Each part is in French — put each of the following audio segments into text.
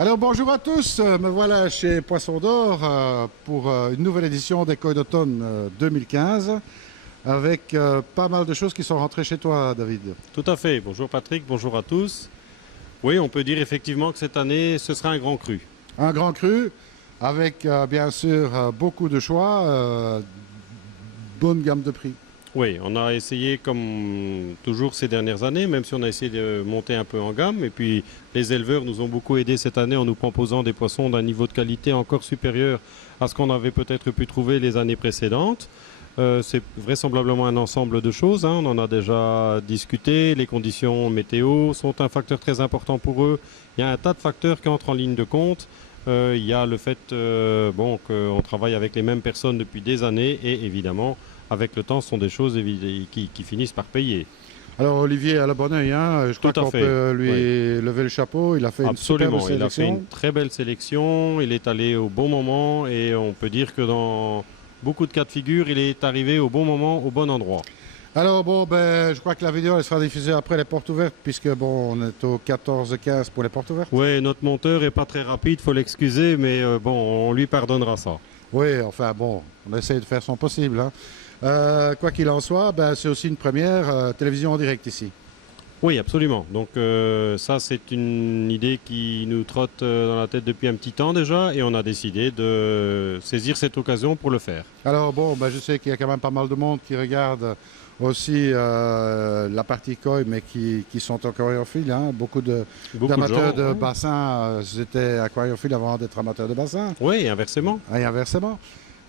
Alors bonjour à tous, me voilà chez Poisson d'Or pour une nouvelle édition des Coins d'automne 2015 avec pas mal de choses qui sont rentrées chez toi, David. Tout à fait. Bonjour Patrick, bonjour à tous. Oui, on peut dire effectivement que cette année, ce sera un grand cru. Un grand cru avec bien sûr beaucoup de choix, bonne gamme de prix. Oui, on a essayé comme toujours ces dernières années, même si on a essayé de monter un peu en gamme. Et puis les éleveurs nous ont beaucoup aidés cette année en nous proposant des poissons d'un niveau de qualité encore supérieur à ce qu'on avait peut-être pu trouver les années précédentes. C'est vraisemblablement un ensemble de choses, hein. On en a déjà discuté. Les conditions météo sont un facteur très important pour eux. Il y a un tas de facteurs qui entrent en ligne de compte. Il y a le fait qu'on travaille avec les mêmes personnes depuis des années et évidemment, avec le temps, ce sont des choses qui finissent par payer. Alors Olivier a le bon oeil, hein. Je crois Tout à qu'on fait. peut lui lever le chapeau, il a fait une superbe Absolument, il a fait sélection. une très belle sélection, il est allé au bon moment et on peut dire que dans beaucoup de cas de figure, il est arrivé au bon moment, au bon endroit. Alors bon, ben, je crois que la vidéo elle sera diffusée après les portes ouvertes puisque bon, on est au 14-15 pour les portes ouvertes. Oui, notre monteur est pas très rapide, faut l'excuser, mais bon, on lui pardonnera ça. Oui, enfin bon, on essaie de faire son possible, hein. Quoi qu'il en soit, ben, c'est aussi une première télévision en direct ici. Oui, absolument. Donc ça, c'est une idée qui nous trotte dans la tête depuis un petit temps déjà et on a décidé de saisir cette occasion pour le faire. Alors bon, ben, je sais qu'il y a quand même pas mal de monde qui regarde aussi la partie koi, mais qui sont aquariophiles, hein. Beaucoup Beaucoup de d'amateurs gens, de ouais. bassin étaient aquariophiles avant d'être amateurs de bassin, Oui, et inversement. et inversement.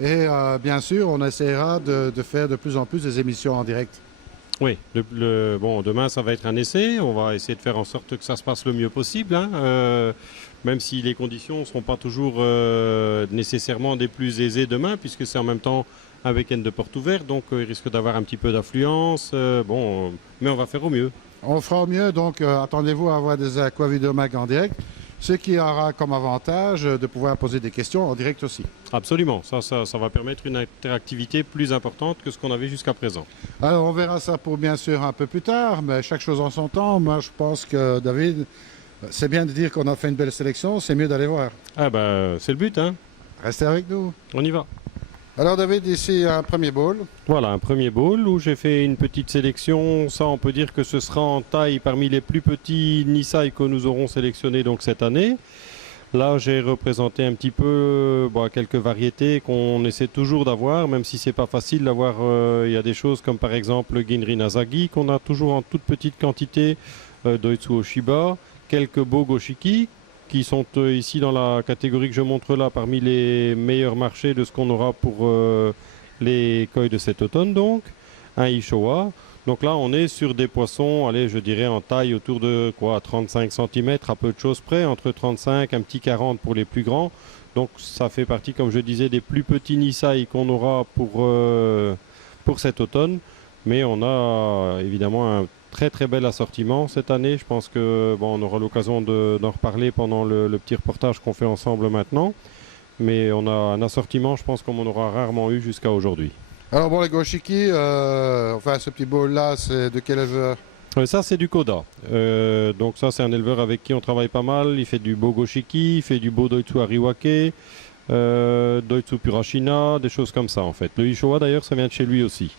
Et bien sûr, on essaiera de faire de plus en plus des émissions en direct. Oui, bon, demain ça va être un essai. On va essayer de faire en sorte que ça se passe le mieux possible, hein. Même si les conditions ne seront pas toujours nécessairement des plus aisées demain, puisque c'est en même temps un week-end de porte ouverte, donc il risque d'avoir un petit peu d'affluence. Mais on va faire au mieux. On fera au mieux, donc attendez-vous à avoir des aquavideomag en direct, ce qui aura comme avantage de pouvoir poser des questions en direct aussi. Absolument, ça va permettre une interactivité plus importante que ce qu'on avait jusqu'à présent. Alors on verra ça pour bien sûr un peu plus tard, mais chaque chose en son temps. Moi je pense que David, c'est bien de dire qu'on a fait une belle sélection, c'est mieux d'aller voir. Ah ben, c'est le but, hein. Restez avec nous. On y va. Alors David, ici un premier bowl. Voilà, un premier bowl où j'ai fait une petite sélection. Ça, on peut dire que ce sera en taille parmi les plus petits Nisai que nous aurons sélectionnés donc cette année. Là, j'ai représenté un petit peu quelques variétés qu'on essaie toujours d'avoir, même si c'est pas facile d'avoir. Il y a des choses comme par exemple le Ginri Nazagi qu'on a toujours en toute petite quantité, Doitsu Oshiba, quelques Bogoshiki qui sont ici dans la catégorie que je montre là parmi les meilleurs marchés de ce qu'on aura pour les koi de cet automne donc, un Ishowa. Donc là, on est sur des poissons, allez, je dirais en taille autour de 35 cm, à peu de choses près, entre 35, un petit 40 pour les plus grands. Donc ça fait partie, comme je disais, des plus petits Nisai qu'on aura pour cet automne. Mais on a évidemment un très très bel assortiment cette année. Je pense que on aura l'occasion d'en reparler pendant le petit reportage qu'on fait ensemble maintenant. Mais on a un assortiment, je pense, comme on aura rarement eu jusqu'à aujourd'hui. Alors bon, les goshiki, enfin ce petit bowl là, c'est de quel éleveur? Ça, c'est du Koda. Donc ça, c'est un éleveur avec qui on travaille pas mal. Il fait du Bogoshiki, il fait du Doitsu Ariwake, Doitsu Purashina, des choses comme ça en fait. Le Ishowa d'ailleurs, ça vient de chez lui aussi.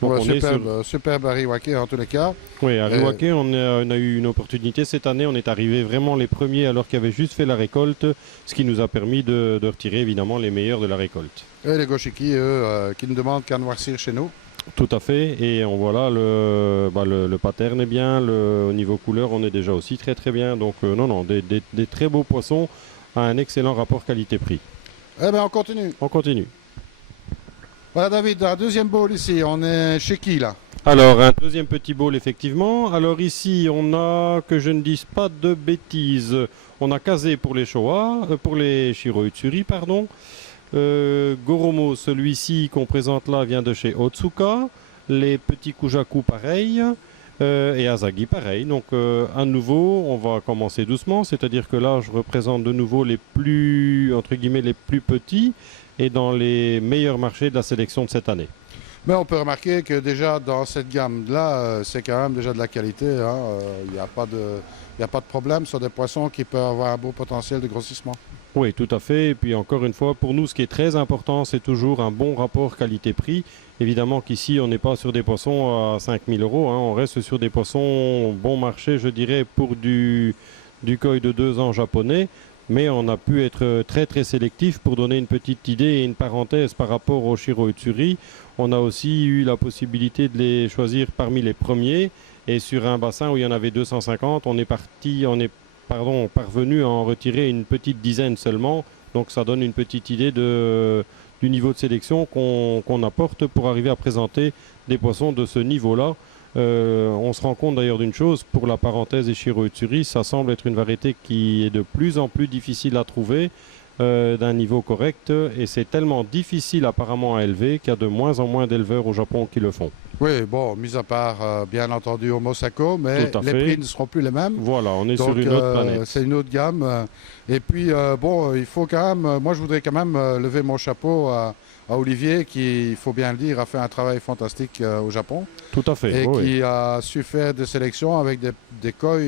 Donc Ouais, on est superbe, superbe Ariwake en tous les cas. Oui, Ariwake, on a eu une opportunité cette année. On est arrivé vraiment les premiers alors qu'il avait juste fait la récolte, ce qui nous a permis de retirer évidemment les meilleurs de la récolte. Et les goshiki, eux, qui ne demandent qu'à noircir chez nous. Tout à fait. Et on voit là, le pattern est bien. Au niveau couleur, on est déjà aussi très très bien. Donc non, des très beaux poissons à un excellent rapport qualité-prix. Eh bien, on continue. On continue. Voilà David, un deuxième bowl ici, on est chez qui là? Alors, un deuxième petit bowl, effectivement. Alors ici, on a, que je ne dise pas de bêtises, on a Kaze pour les Showa, pour les Shiroitsuri, pardon. Goromo, celui-ci qu'on présente là, vient de chez Otsuka. Les petits Kujaku, pareil. Et Asagi, pareil. Donc, à nouveau, on va commencer doucement. C'est-à-dire que là, je représente de nouveau les plus, entre guillemets, les plus petits et dans les meilleurs marchés de la sélection de cette année. Mais on peut remarquer que déjà dans cette gamme-là, c'est quand même déjà de la qualité. Il n'y a pas de problème sur des poissons qui peuvent avoir un beau potentiel de grossissement. Oui, tout à fait. Et puis encore une fois, pour nous, ce qui est très important, c'est toujours un bon rapport qualité-prix. Évidemment qu'ici, on n'est pas sur des poissons à 5 000 euros. On reste sur des poissons bon marché, je dirais, pour du koi de 2 ans japonais. Mais on a pu être très très sélectif pour donner une petite idée et une parenthèse par rapport au Shiro Utsuri. On a aussi eu la possibilité de les choisir parmi les premiers. Et sur un bassin où il y en avait 250, on est parvenu à en retirer une petite dizaine seulement. Donc ça donne une petite idée du niveau de sélection qu'on apporte pour arriver à présenter des poissons de ce niveau-là. On se rend compte d'ailleurs d'une chose, pour la parenthèse Shiro Utsuri, ça semble être une variété qui est de plus en plus difficile à trouver, d'un niveau correct, et c'est tellement difficile apparemment à élever qu'il y a de moins en moins d'éleveurs au Japon qui le font. Oui, bon, mis à part bien entendu au Mosako, mais les prix ne seront plus les mêmes. Voilà, on est Donc, sur une autre planète. C'est une autre gamme. Et puis, bon, il faut quand même, moi je voudrais quand même lever mon chapeau à Olivier, qui, il faut bien le dire, a fait un travail fantastique au Japon. Tout à fait. Et oui, qui a su faire des sélections avec des koi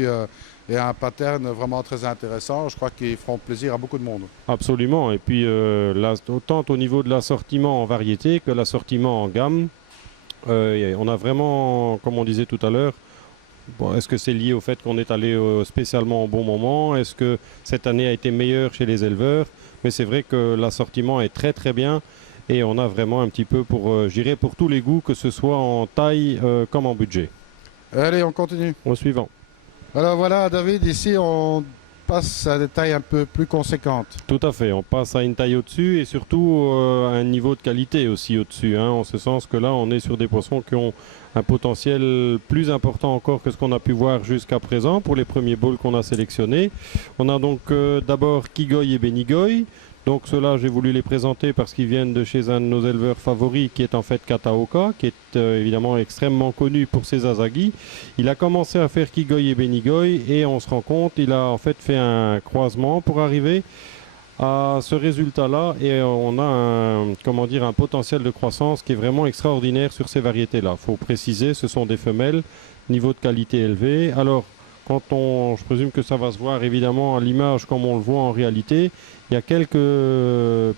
et un pattern vraiment très intéressant. Je crois qu'ils feront plaisir à beaucoup de monde. Absolument. Et puis, autant au niveau de l'assortiment en variété que l'assortiment en gamme, on a vraiment, comme on disait tout à l'heure, bon, est-ce que c'est lié au fait qu'on est allé spécialement au bon moment? Est-ce que cette année a été meilleure chez les éleveurs? Mais c'est vrai que l'assortiment est très très bien et on a vraiment un petit peu pour, j'irais pour tous les goûts, que ce soit en taille comme en budget. Allez, on continue. Au suivant. Alors voilà, David, ici on passe à des tailles un peu plus conséquentes. Tout à fait, on passe à une taille au-dessus et surtout à un niveau de qualité aussi au-dessus. En ce sens que là, on est sur des poissons qui ont un potentiel plus important encore que ce qu'on a pu voir jusqu'à présent pour les premiers bowls qu'on a sélectionnés. On a donc d'abord Kigoi et Benigoi. Donc ceux-là, j'ai voulu les présenter parce qu'ils viennent de chez un de nos éleveurs favoris qui est en fait Kataoka, qui est évidemment extrêmement connu pour ses asagi. Il a commencé à faire Kigoi et Benigoi et on se rend compte, il a en fait fait un croisement pour arriver à ce résultat-là et on a un potentiel de croissance qui est vraiment extraordinaire sur ces variétés-là. Il faut préciser, ce sont des femelles, niveau de qualité élevé. Alors, je présume que ça va se voir évidemment à l'image comme on le voit en réalité, il y a quelques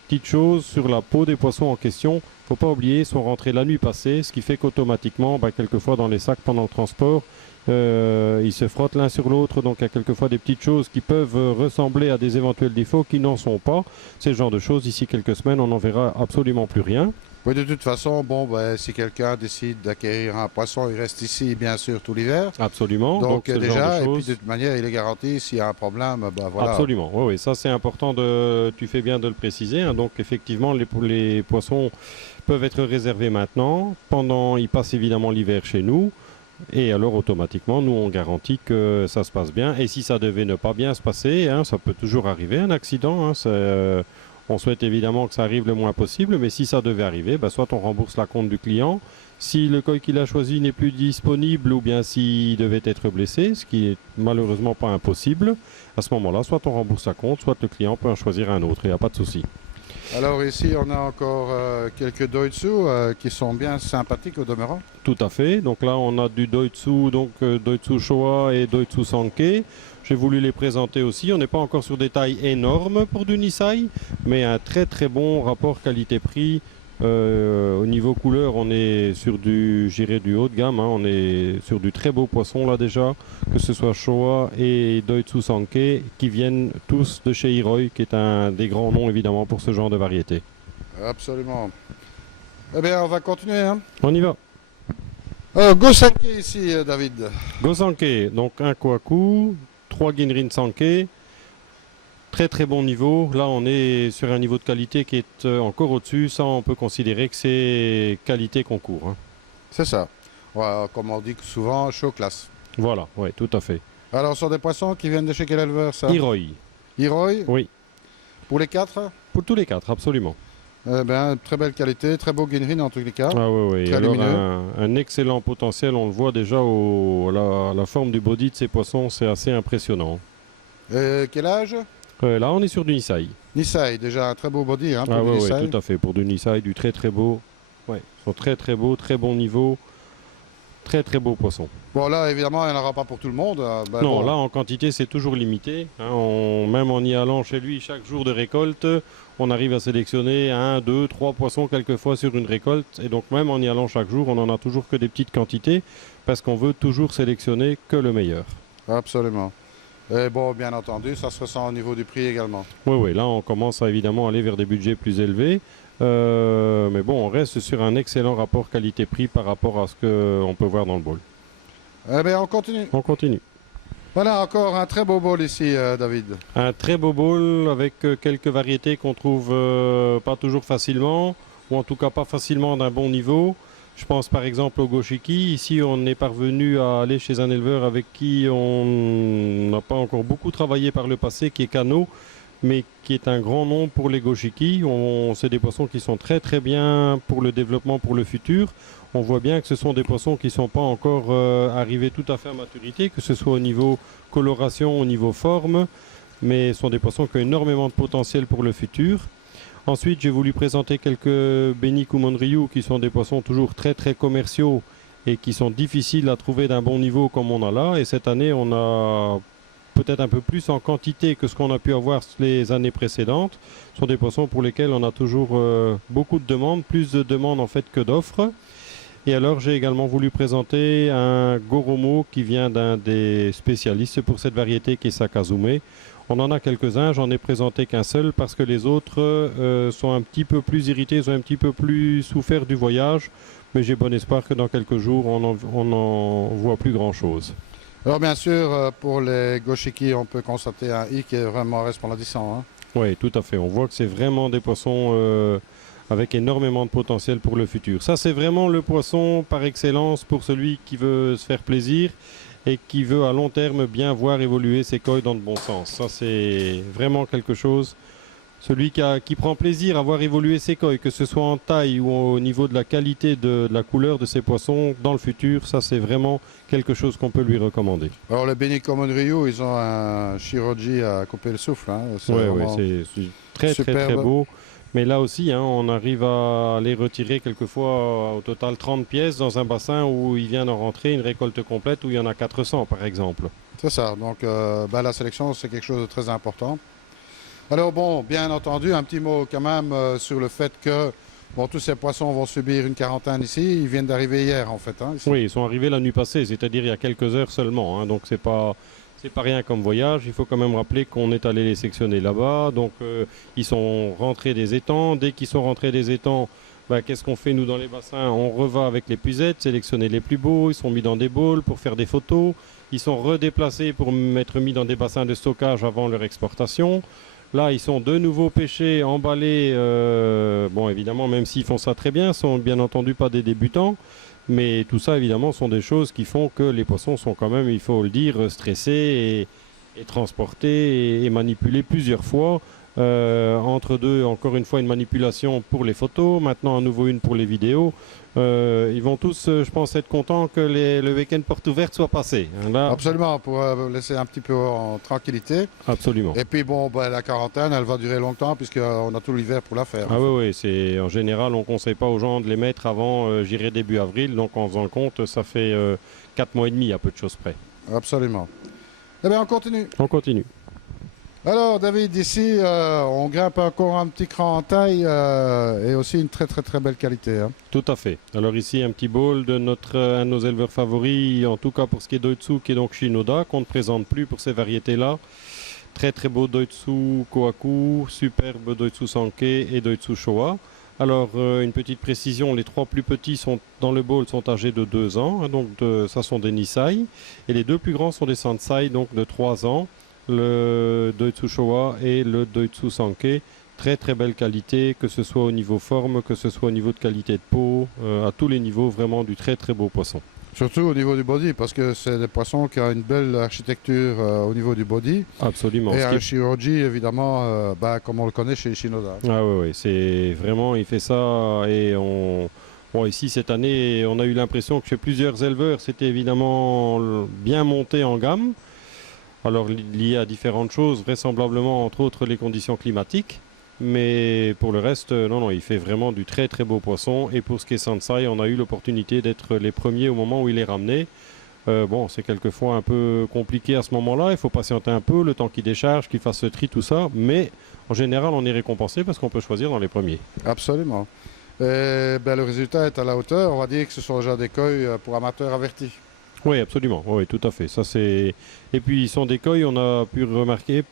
petites choses sur la peau des poissons en question. Il ne faut pas oublier, ils sont rentrés la nuit passée, ce qui fait qu'automatiquement, quelquefois dans les sacs pendant le transport, ils se frottent l'un sur l'autre, donc il y a quelquefois des petites choses qui peuvent ressembler à des éventuels défauts qui n'en sont pas. C'est le genre de choses, d'ici quelques semaines, on n'en verra absolument plus rien. Oui, de toute façon, si quelqu'un décide d'acquérir un poisson, il reste ici, bien sûr, tout l'hiver. Absolument. Donc déjà, et puis de toute manière, il est garanti, s'il y a un problème, voilà. Absolument, oui, ça c'est important, tu fais bien de le préciser. Donc effectivement, les poissons peuvent être réservés maintenant. Ils passent évidemment l'hiver chez nous. Et alors automatiquement, nous on garantit que ça se passe bien. Et si ça devait ne pas bien se passer, ça peut toujours arriver, un accident. On souhaite évidemment que ça arrive le moins possible, mais si ça devait arriver, soit on rembourse la compte du client. Si le koi qu'il a choisi n'est plus disponible ou bien s'il devait être blessé, ce qui est malheureusement pas impossible, à ce moment-là, soit on rembourse sa compte, soit le client peut en choisir un autre, il n'y a pas de souci. Alors ici, on a encore quelques Doitsu qui sont bien sympathiques au demeurant. Tout à fait. Donc là, on a du Doitsu, Doitsu Showa et Doitsu Sankei. J'ai voulu les présenter aussi. On n'est pas encore sur des tailles énormes pour du Nisai, mais un très très bon rapport qualité-prix. Au niveau couleur, on est sur du haut de gamme. On est sur du très beau poisson là déjà, que ce soit Showa et Doitsu Sankei, qui viennent tous de chez Hiroi, qui est un des grands noms évidemment pour ce genre de variété. Absolument. Eh bien, on va continuer. On y va. Go-Sankei ici, David. Go-Sankei, donc un Kohaku, 3 Ginrin Sankei. Très très bon niveau. Là, on est sur un niveau de qualité qui est encore au-dessus. Ça, on peut considérer que c'est qualité concours. C'est ça. Ouais, comme on dit souvent, show class. Voilà, oui, tout à fait. Alors, ce sont des poissons qui viennent de chez quel éleveur, ça? Hiroi. Hiroi? Oui. Pour les 4? Pour tous les 4, absolument. Très belle qualité, très beau Ginrin en tous les cas. Ah oui. Très alors lumineux. un excellent potentiel, on le voit déjà la forme du body de ces poissons, c'est assez impressionnant. Quel âge? Là, on est sur du Nisai. Nisai, déjà un très beau body pour Ah du oui, Nisai. tout à fait. Pour du Nisai, du très très beau. Ouais, ils sont très très beaux, très bon niveau, très très beaux poissons. Bon, là, évidemment, il n'y en aura pas pour tout le monde. Non, Bon. là en quantité c'est toujours limité, hein. Même en y allant chez lui chaque jour de récolte, on arrive à sélectionner 1, 2, 3 poissons quelquefois sur une récolte. Et donc même en y allant chaque jour, on n'en a toujours que des petites quantités parce qu'on veut toujours sélectionner que le meilleur. Absolument. Et bon, bien entendu, ça se ressent au niveau du prix également. Oui, oui, là on commence à évidemment aller vers des budgets plus élevés. Mais bon, on reste sur un excellent rapport qualité-prix par rapport à ce qu'on peut voir dans le bowl. Eh bien, on continue. On continue. Voilà encore un très beau bowl ici, David. Un très beau bowl avec quelques variétés qu'on trouve pas toujours facilement, ou en tout cas pas facilement d'un bon niveau. Je pense par exemple au goshiki. Ici, on est parvenu à aller chez un éleveur avec qui on n'a pas encore beaucoup travaillé par le passé, qui est Cano, mais qui est un grand nom pour les goshiki. C'est des poissons qui sont très très bien pour le développement, pour le futur. On voit bien que ce sont des poissons qui ne sont pas encore arrivés tout à fait à maturité, que ce soit au niveau coloration, au niveau forme, mais ce sont des poissons qui ont énormément de potentiel pour le futur. Ensuite, j'ai voulu présenter quelques Beni Kumonryu qui sont des poissons toujours très très commerciaux et qui sont difficiles à trouver d'un bon niveau comme on a là. Et cette année, on a peut-être un peu plus en quantité que ce qu'on a pu avoir les années précédentes. Ce sont des poissons pour lesquels on a toujours beaucoup de demandes, plus de demandes en fait que d'offres. Et alors j'ai également voulu présenter un Goromo qui vient d'un des spécialistes pour cette variété qui est Sakazume. On en a quelques-uns, j'en ai présenté qu'un seul parce que les autres sont un petit peu plus irrités, ils ont un petit peu plus souffert du voyage. Mais j'ai bon espoir que dans quelques jours, on n'en voit plus grand-chose. Alors bien sûr, pour les goshiki, on peut constater un i qui est vraiment resplendissant. Hein. Oui, tout à fait. On voit que c'est vraiment des poissons avec énormément de potentiel pour le futur. Ça, c'est vraiment le poisson par excellence pour celui qui veut se faire plaisir et qui veut à long terme bien voir évoluer ses koi dans le bon sens. Ça, c'est vraiment quelque chose. Celui qui prend plaisir à voir évoluer ses koi, que ce soit en taille ou au niveau de la qualité de la couleur de ses poissons dans le futur, ça, c'est vraiment quelque chose qu'on peut lui recommander. Alors les Beni Kumonryu, ils ont un Shiroji à couper le souffle. Hein. C'est très superbe. très très beau. Mais là aussi, hein, on arrive à les retirer quelquefois au total 30 pièces dans un bassin où il vient d'en rentrer une récolte complète où il y en a 400 par exemple. C'est ça, donc la sélection c'est quelque chose de très important. Alors bon, bien entendu, un petit mot quand même sur le fait que bon, tous ces poissons vont subir une quarantaine ici, ils viennent d'arriver hier en fait. Hein, ici. Oui, ils sont arrivés la nuit passée, c'est-à-dire il y a quelques heures seulement, hein, donc c'est pas rien comme voyage. Il faut quand même rappeler qu'on est allé les sectionner là-bas. Donc ils sont rentrés des étangs. Dès qu'ils sont rentrés des étangs, qu'est-ce qu'on fait nous dans les bassins? On reva avec les puisettes, sélectionner les plus beaux. Ils sont mis dans des bowls pour faire des photos. Ils sont redéplacés pour être mis dans des bassins de stockage avant leur exportation. Là, ils sont de nouveau pêchés, emballés. Bon, évidemment, même s'ils font ça très bien, sont bien entendu pas des débutants. Mais tout ça, évidemment, sont des choses qui font que les poissons sont quand même, il faut le dire, stressés et transportés et manipulés plusieurs fois. Entre deux, encore une fois, une manipulation pour les photos, maintenant à nouveau une pour les vidéos. Ils vont tous, je pense, être contents que le week-end porte ouverte soit passé. Là, absolument, pour laisser un petit peu en tranquillité. Absolument. Et puis bon, la quarantaine, elle va durer longtemps puisqu'on a tout l'hiver pour la faire. Ah oui, c'est en général, on ne conseille pas aux gens de les mettre avant, j'irai début avril. Donc en faisant le compte, ça fait 4 mois et demi à peu de choses près. Absolument. Eh bien, on continue. On continue. Alors David, ici on grimpe encore un petit cran en taille et aussi une très très très belle qualité. Hein. Tout à fait. Alors ici un petit bowl de un de nos éleveurs favoris, en tout cas pour ce qui est Doitsu, qui est donc Shinoda, qu'on ne présente plus pour ces variétés-là. Très très beau Doitsu Kohaku, superbe Doitsu Sanke et Doitsu Showa. Alors une petite précision, les 3 plus petits sont dans le bowl sont âgés de 2 ans, hein, donc ça sont des Nisai, et les 2 plus grands sont des Sansai, donc de 3 ans. Le Doitsu Showa et le Doitsu Sanke, très très belle qualité, que ce soit au niveau forme, que ce soit au niveau de qualité de peau, à tous les niveaux, vraiment du très très beau poisson. Surtout au niveau du body, parce que c'est des poissons qui ont une belle architecture au niveau du body. Absolument. Et un Shiroji, évidemment, comme on le connaît chez Shinoda. Ah oui, c'est vraiment, il fait ça et Bon, ici, cette année, on a eu l'impression que chez plusieurs éleveurs, c'était évidemment bien monté en gamme. Alors lié à différentes choses, vraisemblablement entre autres les conditions climatiques, Mais pour le reste, non, il fait vraiment du très très beau poisson. Et pour ce qui est Sansai, on a eu l'opportunité d'être les premiers au moment où il est ramené. Bon, c'est quelquefois un peu compliqué à ce moment-là. Il faut patienter un peu, le temps qu'il décharge, qu'il fasse le tri, tout ça. Mais en général, on est récompensé parce qu'on peut choisir dans les premiers. Absolument. Et, le résultat est à la hauteur. On va dire que ce sont déjà des koi pour amateurs avertis. Oui, absolument. Oui, tout à fait. Ça, c'est... Et puis, ils sont des koi, on a pu remarquer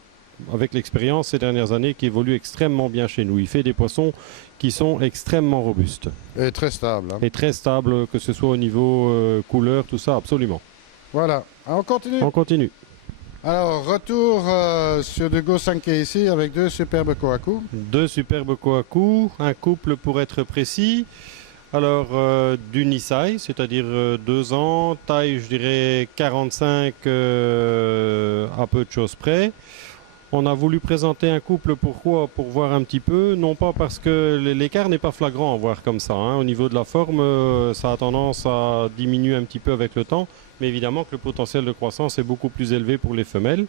avec l'expérience ces dernières années qui évolue extrêmement bien chez nous. Il fait des poissons qui sont extrêmement robustes. Et très stable. Hein. Et très stables, que ce soit au niveau couleur, tout ça, absolument. Voilà. On continue. On continue. Alors, retour sur de Go Sankei ici avec deux superbes kohaku. Deux superbes kohaku, un couple pour être précis. Alors, du Nisai, c'est-à-dire 2 ans, taille, je dirais 45 à peu de choses près. On a voulu présenter un couple, pourquoi? Pour voir un petit peu, non pas parce que l'écart n'est pas flagrant à voir comme ça. Hein. Au niveau de la forme, ça a tendance à diminuer un petit peu avec le temps, mais évidemment que le potentiel de croissance est beaucoup plus élevé pour les femelles.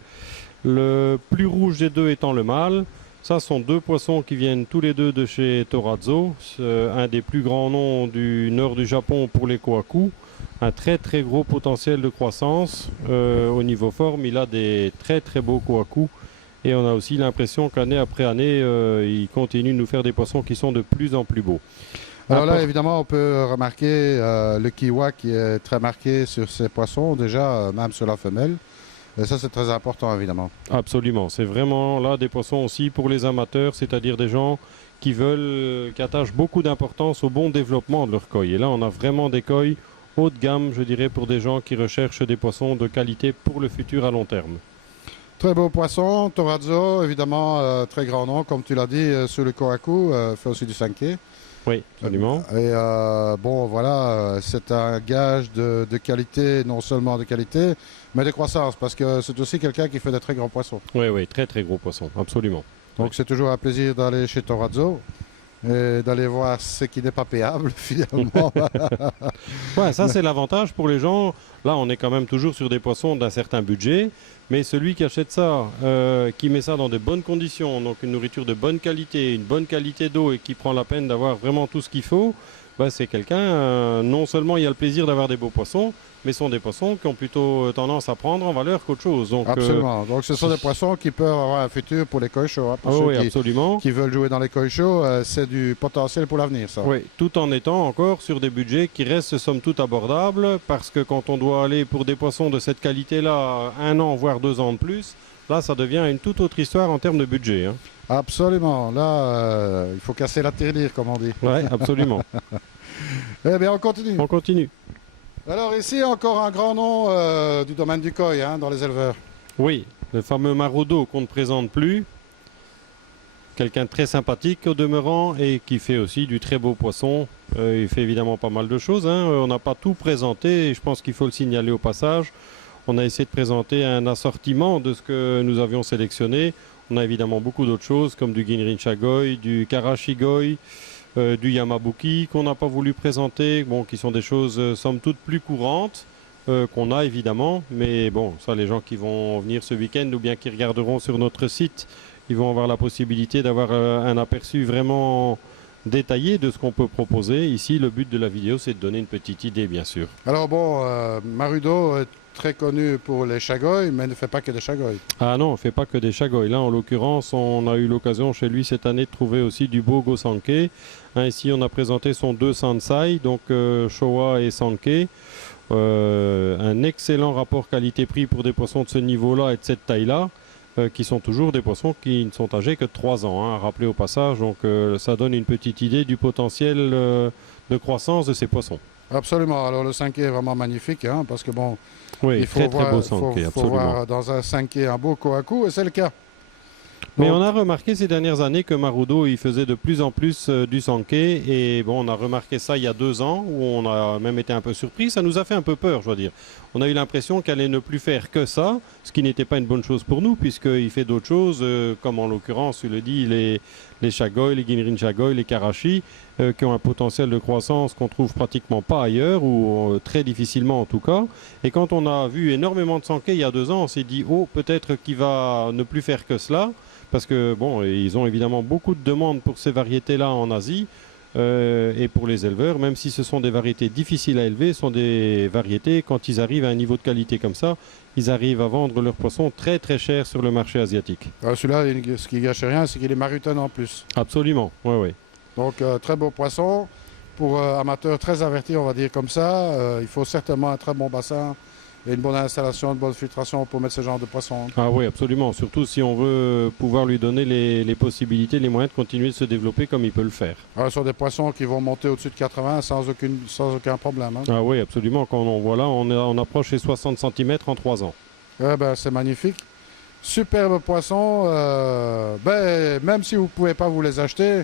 Le plus rouge des deux étant le mâle. Ça sont deux poissons qui viennent tous les deux de chez Torazo, un des plus grands noms du nord du Japon pour les kohaku. Un très très gros potentiel de croissance. Au niveau forme, il a des très très beaux kohaku. Et on a aussi l'impression qu'année après année, il continue de nous faire des poissons qui sont de plus en plus beaux. Alors là, évidemment, on peut remarquer le kiwa qui est très marqué sur ces poissons, déjà, même sur la femelle. Et ça, c'est très important, évidemment. Absolument. C'est vraiment là des poissons aussi pour les amateurs, c'est-à-dire des gens qui veulent, qui attachent beaucoup d'importance au bon développement de leur koi. Et là, on a vraiment des koi haut de gamme, je dirais, pour des gens qui recherchent des poissons de qualité pour le futur à long terme. Très beau poisson, Torazo, évidemment, très grand nom, comme tu l'as dit, sur le kohaku, fait aussi du sankei. Oui, absolument. Et bon, voilà, c'est un gage de qualité, non seulement de qualité, mais de croissance, parce que c'est aussi quelqu'un qui fait de très grands poissons. Oui, oui, très très gros poissons, absolument. Donc oui. C'est toujours un plaisir d'aller chez Torazo et d'aller voir ce qui n'est pas payable, finalement. Ouais, ça c'est l'avantage pour les gens. Là, on est quand même toujours sur des poissons d'un certain budget. Mais celui qui achète ça, qui met ça dans de bonnes conditions, donc une nourriture de bonne qualité, une bonne qualité d'eau et qui prend la peine d'avoir vraiment tout ce qu'il faut, bah, c'est quelqu'un, non seulement il a le plaisir d'avoir des beaux poissons, mais ce sont des poissons qui ont plutôt tendance à prendre en valeur qu'autre chose. Donc, absolument. Donc ce sont des poissons qui peuvent avoir un futur pour les koi show. Hein, pour ceux qui veulent jouer dans les koi show, c'est du potentiel pour l'avenir, ça. Oui, tout en étant encore sur des budgets qui restent somme toute abordables, parce que quand on doit aller pour des poissons de cette qualité-là, 1 an, voire 2 ans de plus, là ça devient une toute autre histoire en termes de budget. Hein. Absolument. Là, il faut casser la tirelire, comme on dit. Oui, absolument. Eh bien, on continue. On continue. Alors ici, encore un grand nom du domaine du koi, hein, dans les éleveurs. Oui, le fameux Marudo qu'on ne présente plus. Quelqu'un de très sympathique au demeurant et qui fait aussi du très beau poisson. Il fait évidemment pas mal de choses. Hein. On n'a pas tout présenté et je pense qu'il faut le signaler au passage. On a essayé de présenter un assortiment de ce que nous avions sélectionné. On a évidemment beaucoup d'autres choses comme du Ginrin Shagoi, du Karashigoi, du Yamabuki qu'on n'a pas voulu présenter, bon, qui sont des choses somme toute plus courantes qu'on a évidemment, mais bon, ça les gens qui vont venir ce week-end ou bien qui regarderont sur notre site, ils vont avoir la possibilité d'avoir un aperçu vraiment détaillé de ce qu'on peut proposer. Ici, le but de la vidéo, c'est de donner une petite idée, bien sûr. Alors bon, Marudo est très connu pour les shagoi, mais ne fait pas que des shagoi. Ah non, on ne fait pas que des shagoi. Là, en l'occurrence, on a eu l'occasion chez lui cette année de trouver aussi du beau Go Sankei. Hein, ici, on a présenté son 2 Sansai, donc Showa et Sankei. Un excellent rapport qualité-prix pour des poissons de ce niveau-là et de cette taille-là, qui sont toujours des poissons qui ne sont âgés que de 3 ans, hein, à rappeler au passage. Donc ça donne une petite idée du potentiel de croissance de ces poissons. Absolument. Alors le sankei est vraiment magnifique, hein, parce que bon, oui, il faut très, voir, très beau sankei, faut voir dans un sankei un beau kohaku, et c'est le cas. Mais on a remarqué ces dernières années que Marudo il faisait de plus en plus du sankei et bon, on a remarqué ça il y a 2 ans où on a même été un peu surpris. Ça nous a fait un peu peur, je dois dire. On a eu l'impression qu'elle allait ne plus faire que ça, ce qui n'était pas une bonne chose pour nous puisqu'il fait d'autres choses, comme en l'occurrence, tu le dis, les shagoi, les Ginrin Shagoi, les Karashi, qui ont un potentiel de croissance qu'on trouve pratiquement pas ailleurs ou très difficilement en tout cas. Et quand on a vu énormément de sankei il y a 2 ans, on s'est dit oh peut-être qu'il va ne plus faire que cela. parce que bon, ils ont évidemment beaucoup de demandes pour ces variétés-là en Asie. Et pour les éleveurs, même si ce sont des variétés difficiles à élever, ce sont des variétés, quand ils arrivent à un niveau de qualité comme ça, ils arrivent à vendre leurs poissons très très cher sur le marché asiatique. Celui-là, ce qui gâche rien, c'est qu'il est maruten en plus. Absolument, oui, oui. Donc très beau poisson. Pour amateurs très avertis, on va dire comme ça, il faut certainement un très bon bassin et une bonne installation, une bonne filtration pour mettre ce genre de poisson. Ah oui, absolument. Surtout si on veut pouvoir lui donner les possibilités, les moyens de continuer de se développer comme il peut le faire. Alors, ce sont des poissons qui vont monter au-dessus de 80 sans aucun problème. Hein. Ah oui, absolument. Quand on voit là, on approche les 60 cm en 3 ans. Eh ben, c'est magnifique. Superbe poisson. Même si vous ne pouvez pas vous les acheter,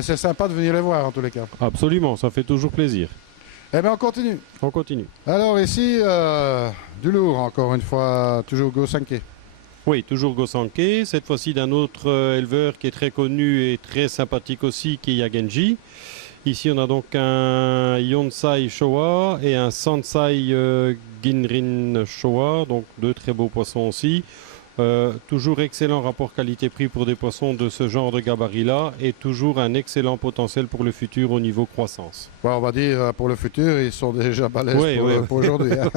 c'est sympa de venir les voir en tous les cas. Absolument, ça fait toujours plaisir. Eh bien, on continue. On continue. Alors ici, du lourd, encore une fois, toujours Go-Sanke. Oui, toujours Go-Sanke, cette fois-ci d'un autre éleveur qui est très connu et très sympathique aussi, qui est Yagenji. Ici, on a donc un Yonsai Showa et un Sansai Ginrin Showa, donc deux très beaux poissons aussi. Toujours excellent rapport qualité-prix pour des poissons de ce genre de gabarit-là et toujours un excellent potentiel pour le futur au niveau croissance. Bon, on va dire pour le futur, ils sont déjà balèzes pour aujourd'hui. Hein.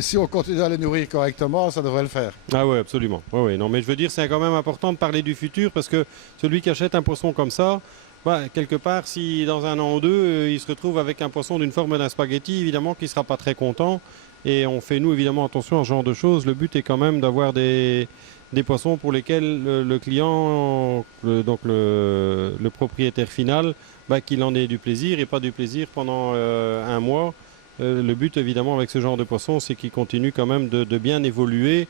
Si on continue à les nourrir correctement, ça devrait le faire. Ah oui, absolument. Ouais, non, mais je veux dire, c'est quand même important de parler du futur parce que celui qui achète un poisson comme ça, quelque part, si dans un an ou deux, il se retrouve avec un poisson d'une forme d'un spaghetti, évidemment qu'il ne sera pas très content. Et on fait, nous, évidemment, attention à ce genre de choses. Le but est quand même d'avoir des poissons pour lesquels le client, le propriétaire final, qu'il en ait du plaisir et pas du plaisir pendant un mois. Le but, évidemment, avec ce genre de poisson, c'est qu'il continue quand même de bien évoluer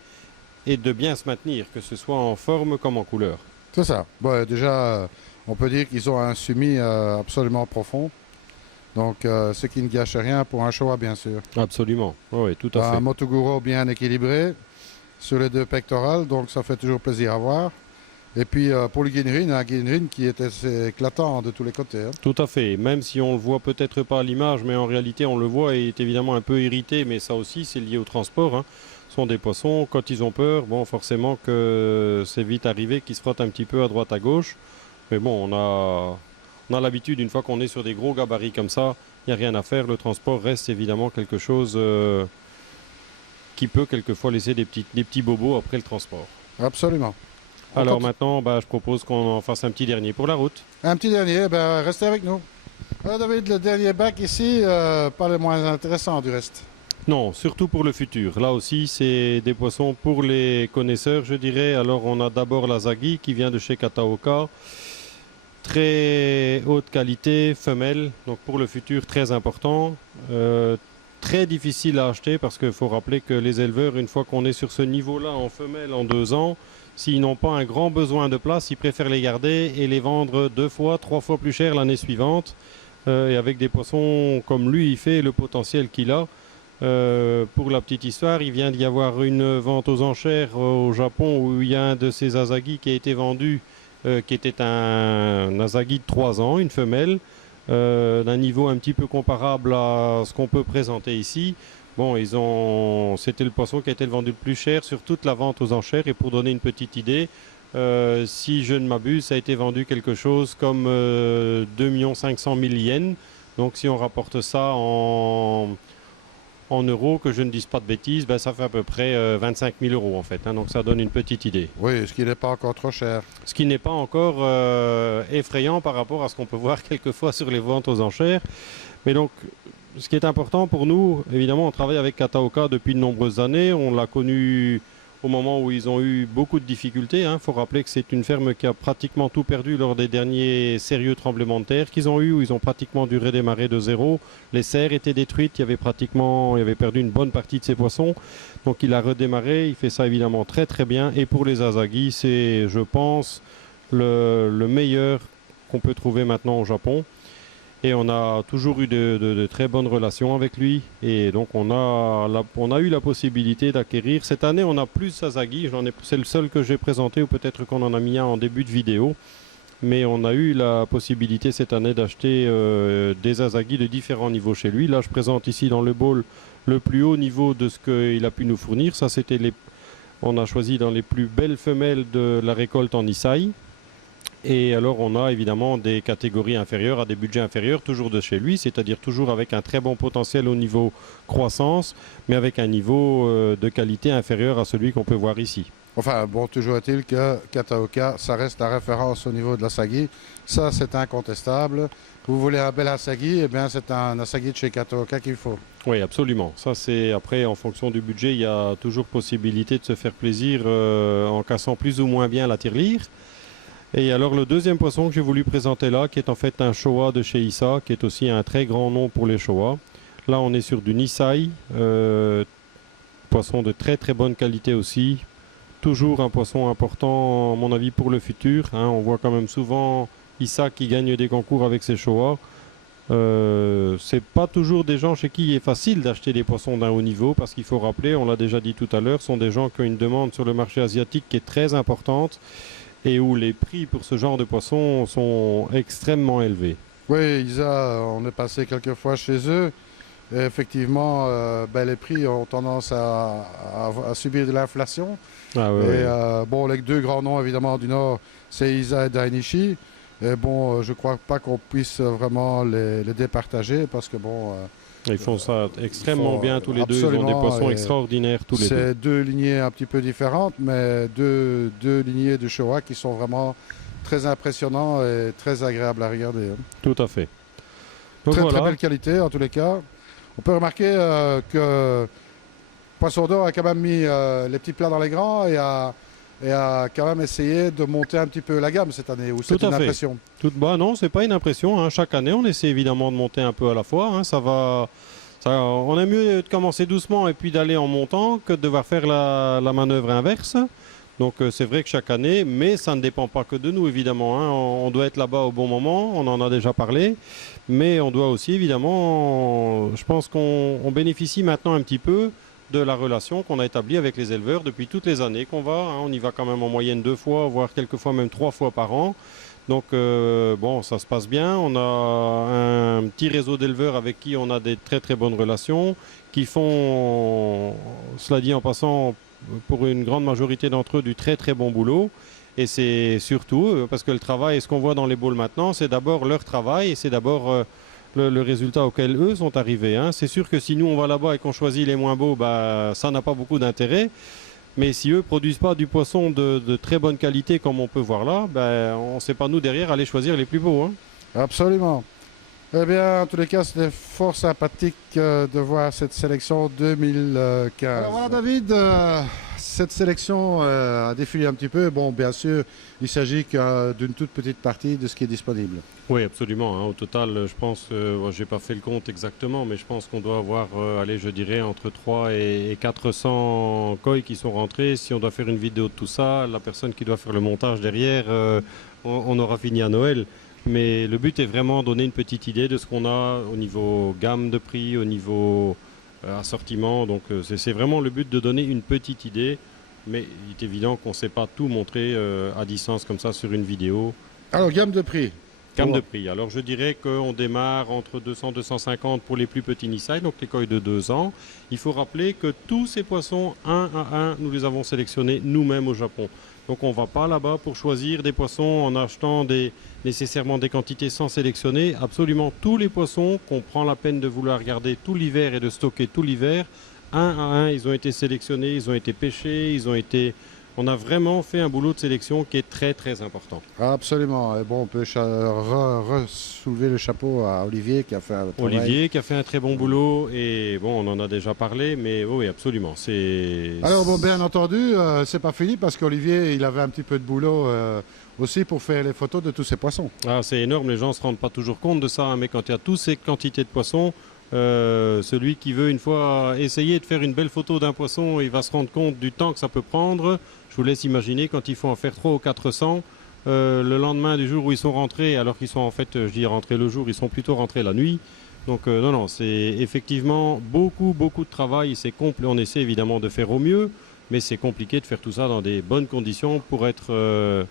et de bien se maintenir, que ce soit en forme comme en couleur. C'est ça. Bon, déjà, on peut dire qu'ils ont un sumi absolument profond. Donc, ce qui ne gâche rien pour un Showa, bien sûr. Absolument, oui, tout à fait. Un Motoguro bien équilibré sur les deux pectorales, donc ça fait toujours plaisir à voir. Et puis, pour le Ginrin, un Ginrin qui est assez éclatant de tous les côtés. Hein. Tout à fait, même si on ne le voit peut-être pas à l'image, mais en réalité on le voit et est évidemment un peu irrité, mais ça aussi c'est lié au transport. Hein. Ce sont des poissons, quand ils ont peur, bon, forcément que c'est vite arrivé qu'ils se frottent un petit peu à droite à gauche. Mais bon, on a l'habitude, une fois qu'on est sur des gros gabarits comme ça, il n'y a rien à faire. Le transport reste évidemment quelque chose qui peut quelquefois laisser des petits bobos après le transport. Absolument. Alors maintenant, je propose qu'on en fasse un petit dernier pour la route. Un petit dernier, restez avec nous. Alors David, le dernier bac ici, pas le moins intéressant du reste. Non, surtout pour le futur. Là aussi, c'est des poissons pour les connaisseurs, je dirais. Alors on a d'abord la Zagi qui vient de chez Kataoka. Très haute qualité, femelle, donc pour le futur très important, très difficile à acheter parce qu'il faut rappeler que les éleveurs, une fois qu'on est sur ce niveau-là en femelle en 2 ans, s'ils n'ont pas un grand besoin de place, ils préfèrent les garder et les vendre 2 fois, 3 fois plus cher l'année suivante. Et avec des poissons comme lui, il fait le potentiel qu'il a. Pour la petite histoire, il vient d'y avoir une vente aux enchères au Japon où il y a un de ces Asagi qui a été vendu qui était un Asagi de 3 ans, une femelle, d'un niveau un petit peu comparable à ce qu'on peut présenter ici. Bon, c'était le poisson qui a été vendu le plus cher sur toute la vente aux enchères. Et pour donner une petite idée, si je ne m'abuse, ça a été vendu quelque chose comme 2 500 000 yens. Donc si on rapporte ça en euros, que je ne dise pas de bêtises, ça fait à peu près 25 000 euros en fait. Hein, donc ça donne une petite idée. Oui, ce qui n'est pas encore trop cher. Ce qui n'est pas encore effrayant par rapport à ce qu'on peut voir quelquefois sur les ventes aux enchères. Mais donc, ce qui est important pour nous, évidemment, on travaille avec Kataoka depuis de nombreuses années. On l'a connu au moment où ils ont eu beaucoup de difficultés. Il faut rappeler que c'est une ferme qui a pratiquement tout perdu lors des derniers sérieux tremblements de terre qu'ils ont eu, où ils ont pratiquement dû redémarrer de zéro. Les serres étaient détruites, il avait perdu une bonne partie de ses poissons. Donc il a redémarré, il fait ça évidemment très très bien. Et pour les Asagi, c'est, je pense, le meilleur qu'on peut trouver maintenant au Japon. Et on a toujours eu de très bonnes relations avec lui. Et donc on a eu la possibilité d'acquérir. Cette année, on a plus Asagi. C'est le seul que j'ai présenté, ou peut-être qu'on en a mis un en début de vidéo. Mais on a eu la possibilité cette année d'acheter des Asagi de différents niveaux chez lui. Là, je présente ici dans le bowl le plus haut niveau de ce qu'il a pu nous fournir. Ça, c'était On a choisi dans les plus belles femelles de la récolte en Issaï. Et alors on a évidemment des catégories inférieures à des budgets inférieurs, toujours de chez lui, c'est-à-dire toujours avec un très bon potentiel au niveau croissance, mais avec un niveau de qualité inférieur à celui qu'on peut voir ici. Enfin, bon, toujours est-il que Kataoka, ça reste la référence au niveau de l'Asagi. Ça, c'est incontestable. Vous voulez un bel Asagi, eh bien, c'est un Asagi de chez Kataoka qu'il faut. Oui, absolument. Ça, c'est après, en fonction du budget, il y a toujours possibilité de se faire plaisir en cassant plus ou moins bien la tirelire. Et alors le deuxième poisson que j'ai voulu présenter là, qui est en fait un Showa de chez Issa, qui est aussi un très grand nom pour les Showa. Là on est sur du Nisai, poisson de très très bonne qualité aussi. Toujours un poisson important à mon avis pour le futur. Hein. On voit quand même souvent Issa qui gagne des concours avec ses Showa. C'est pas toujours des gens chez qui il est facile d'acheter des poissons d'un haut niveau, parce qu'il faut rappeler, on l'a déjà dit tout à l'heure, sont des gens qui ont une demande sur le marché asiatique qui est très importante, et où les prix pour ce genre de poissons sont extrêmement élevés. Oui, Isa, on est passé quelques fois chez eux. Et effectivement, les prix ont tendance à subir de l'inflation. Ah, ouais, ouais. Bon, les deux grands noms évidemment du Nord, c'est Isa et Dainichi. Et bon, je ne crois pas qu'on puisse vraiment les départager parce que bon... Ils font ça extrêmement bien tous les deux, ils ont des poissons extraordinaires tous les deux. C'est deux lignées un petit peu différentes, mais deux lignées de Showa qui sont vraiment très impressionnants et très agréables à regarder. Tout à fait. Donc très, voilà. très belle qualité en tous les cas. On peut remarquer que Poisson d'Or a quand même mis les petits plats dans les grands et a quand même essayé de monter un petit peu la gamme cette année, ou c'est une impression? Non, c'est pas une impression. Hein. Chaque année, on essaie évidemment de monter un peu à la fois. Hein. On aime mieux de commencer doucement et puis d'aller en montant que de devoir faire la manœuvre inverse. Donc c'est vrai que chaque année, mais ça ne dépend pas que de nous évidemment. Hein. On doit être là-bas au bon moment, on en a déjà parlé. Mais on doit aussi évidemment, je pense qu'on bénéficie maintenant un petit peu de la relation qu'on a établie avec les éleveurs depuis toutes les années qu'on va. Hein. On y va quand même en moyenne 2 fois, voire quelquefois même 3 fois par an. Donc bon, ça se passe bien. On a un petit réseau d'éleveurs avec qui on a des très très bonnes relations, qui font, cela dit en passant, pour une grande majorité d'entre eux, du très très bon boulot. Et c'est surtout, parce que le travail, ce qu'on voit dans les bowls maintenant, c'est d'abord leur travail et c'est d'abord... le résultat auquel eux sont arrivés. Hein. C'est sûr que si nous on va là-bas et qu'on choisit les moins beaux, ça n'a pas beaucoup d'intérêt. Mais si eux ne produisent pas du poisson de très bonne qualité comme on peut voir là, on ne sait pas nous derrière aller choisir les plus beaux. Hein. Absolument. Eh bien, en tous les cas, c'était fort sympathique de voir cette sélection 2015. Alors voilà David, cette sélection a défilé un petit peu. Bon, bien sûr, il s'agit d'une toute petite partie de ce qui est disponible. Oui, absolument. Hein. Au total, je pense, je n'ai pas fait le compte exactement, mais je pense qu'on doit avoir, je dirais, entre 3 et 400 koi qui sont rentrés. Si on doit faire une vidéo de tout ça, la personne qui doit faire le montage derrière, on aura fini à Noël. Mais le but est vraiment de donner une petite idée de ce qu'on a au niveau gamme de prix, au niveau assortiment. Donc c'est vraiment le but de donner une petite idée. Mais il est évident qu'on ne sait pas tout montrer à distance comme ça sur une vidéo. Alors, gamme de prix. Gamme de prix. Alors je dirais qu'on démarre entre 200 et 250 pour les plus petits Nisai, donc les koi de 2 ans. Il faut rappeler que tous ces poissons, un à un, nous les avons sélectionnés nous-mêmes au Japon. Donc on ne va pas là-bas pour choisir des poissons en achetant nécessairement des quantités sans sélectionner. Absolument tous les poissons qu'on prend la peine de vouloir garder tout l'hiver et de stocker tout l'hiver, un à un, ils ont été sélectionnés, ils ont été pêchés, on a vraiment fait un boulot de sélection qui est très très important. Absolument. Et bon, on peut soulever le chapeau à Olivier qui a fait un travail. Olivier qui a fait un très bon boulot et bon, on en a déjà parlé, mais oui, absolument. Alors bon, bien entendu, c'est pas fini parce qu'Olivier, il avait un petit peu de boulot aussi pour faire les photos de tous ces poissons. Ah, c'est énorme, les gens ne se rendent pas toujours compte de ça, hein, mais quand il y a toutes ces quantités de poissons, celui qui veut une fois essayer de faire une belle photo d'un poisson, il va se rendre compte du temps que ça peut prendre. Je vous laisse imaginer quand il faut en faire 300 ou 400, le lendemain du jour où ils sont rentrés, alors qu'ils sont en fait, je dis rentrés le jour, ils sont plutôt rentrés la nuit. Donc non, c'est effectivement beaucoup de travail. C'est complet. On essaie évidemment de faire au mieux, mais c'est compliqué de faire tout ça dans des bonnes conditions pour être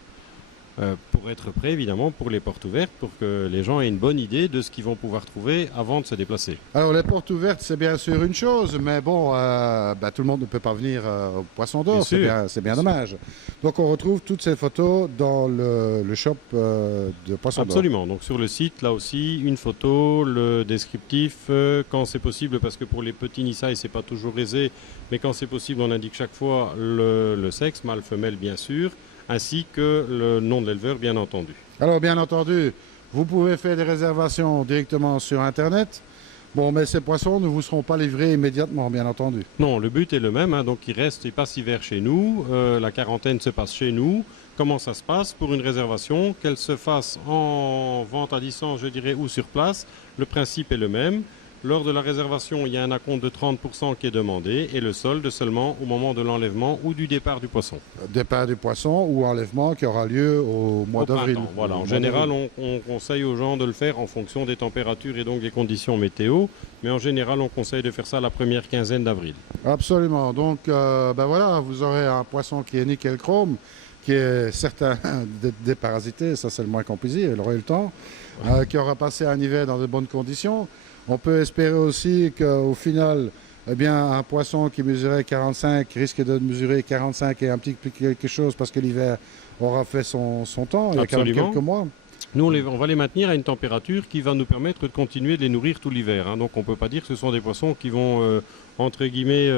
pour être prêt évidemment pour les portes ouvertes, pour que les gens aient une bonne idée de ce qu'ils vont pouvoir trouver avant de se déplacer. Alors les portes ouvertes, c'est bien sûr une chose, mais bon, tout le monde ne peut pas venir au Poisson d'Or, c'est bien dommage. Donc on retrouve toutes ces photos dans le shop de Poisson d'Or. Absolument, donc sur le site, là aussi, une photo, le descriptif, quand c'est possible, parce que pour les petits Nissaï, c'est pas toujours aisé, mais quand c'est possible, on indique chaque fois le sexe, mâle, femelle bien sûr, ainsi que le nom de l'éleveur, bien entendu. Alors, bien entendu, vous pouvez faire des réservations directement sur Internet. Bon, mais ces poissons ne vous seront pas livrés immédiatement, bien entendu. Non, le but est le même, hein, donc ils passent l'hiver chez nous, la quarantaine se passe chez nous. Comment ça se passe pour une réservation, qu'elle se fasse en vente à distance, je dirais, ou sur place, le principe est le même. Lors de la réservation, il y a un acompte de 30% qui est demandé et le solde seulement au moment de l'enlèvement ou du départ du poisson. Départ du poisson ou enlèvement qui aura lieu au mois d'avril. Voilà, en général, on conseille aux gens de le faire en fonction des températures et donc des conditions météo, mais en général, on conseille de faire ça la première quinzaine d'avril. Absolument. Donc, voilà, vous aurez un poisson qui est nickel chrome, qui est certain déparasité, ça c'est le moins qu'on puisse dire, il aura eu le temps, qui aura passé un hiver dans de bonnes conditions. On peut espérer aussi qu'au final, eh bien, un poisson qui mesurait 45 risque de mesurer 45 et un petit peu quelque chose parce que l'hiver aura fait son temps, il y a quand même quelques mois. Nous, on va les maintenir à une température qui va nous permettre de continuer de les nourrir tout l'hiver. Hein. Donc on ne peut pas dire que ce sont des poissons qui vont, entre guillemets,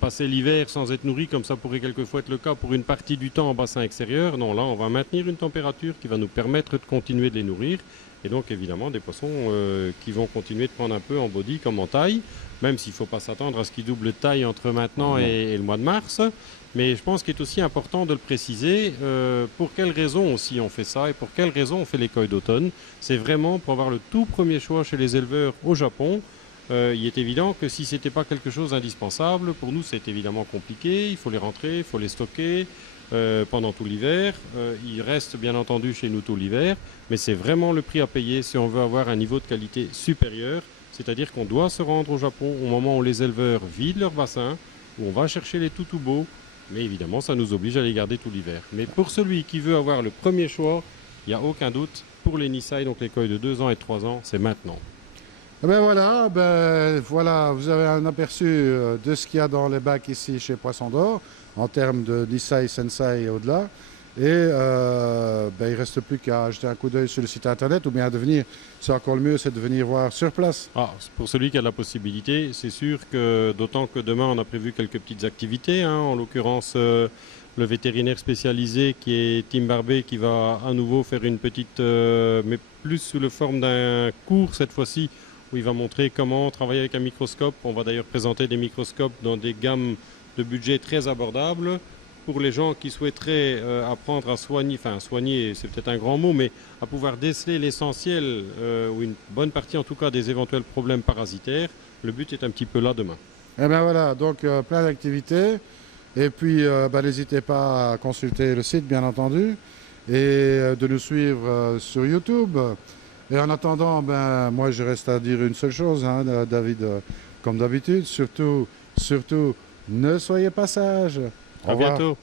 passer l'hiver sans être nourris, comme ça pourrait quelquefois être le cas pour une partie du temps en bassin extérieur. Non, là, on va maintenir une température qui va nous permettre de continuer de les nourrir. Et donc, évidemment, des poissons qui vont continuer de prendre un peu en body comme en taille, même s'il ne faut pas s'attendre à ce qu'ils doublent de taille entre maintenant et le mois de mars. Mais je pense qu'il est aussi important de le préciser. Pour quelles raisons aussi on fait ça et pour quelles raisons on fait les koi d'automne. C'est vraiment pour avoir le tout premier choix chez les éleveurs au Japon. Il est évident que si ce n'était pas quelque chose d'indispensable, pour nous c'est évidemment compliqué. Il faut les rentrer, il faut les stocker pendant tout l'hiver. Ils restent bien entendu chez nous tout l'hiver. Mais c'est vraiment le prix à payer si on veut avoir un niveau de qualité supérieur. C'est-à-dire qu'on doit se rendre au Japon au moment où les éleveurs vident leur bassin, où on va chercher les tout beaux. Mais évidemment, ça nous oblige à les garder tout l'hiver. Mais pour celui qui veut avoir le premier choix, il n'y a aucun doute. Pour les Nissaï, donc les koi de 2 ans et 3 ans, c'est maintenant. Voilà, vous avez un aperçu de ce qu'il y a dans les bacs ici chez Poisson d'Or, en termes de Nissaï, Sensai et au-delà. Et il ne reste plus qu'à jeter un coup d'œil sur le site internet ou bien c'est encore le mieux, c'est de venir voir sur place. Pour celui qui a la possibilité, c'est sûr que, d'autant que demain on a prévu quelques petites activités, hein, en l'occurrence le vétérinaire spécialisé qui est Tim Barbet qui va à nouveau faire une petite, mais plus sous la forme d'un cours cette fois-ci, où il va montrer comment travailler avec un microscope. On va d'ailleurs présenter des microscopes dans des gammes de budget très abordables pour les gens qui souhaiteraient apprendre à soigner, enfin soigner c'est peut-être un grand mot, mais à pouvoir déceler l'essentiel ou une bonne partie en tout cas des éventuels problèmes parasitaires. Le but est un petit peu là demain. Et bien voilà, donc plein d'activités. Et puis n'hésitez pas à consulter le site bien entendu et de nous suivre sur YouTube. Et en attendant, moi je reste à dire une seule chose, hein, David, comme d'habitude, surtout, ne soyez pas sages. À bientôt.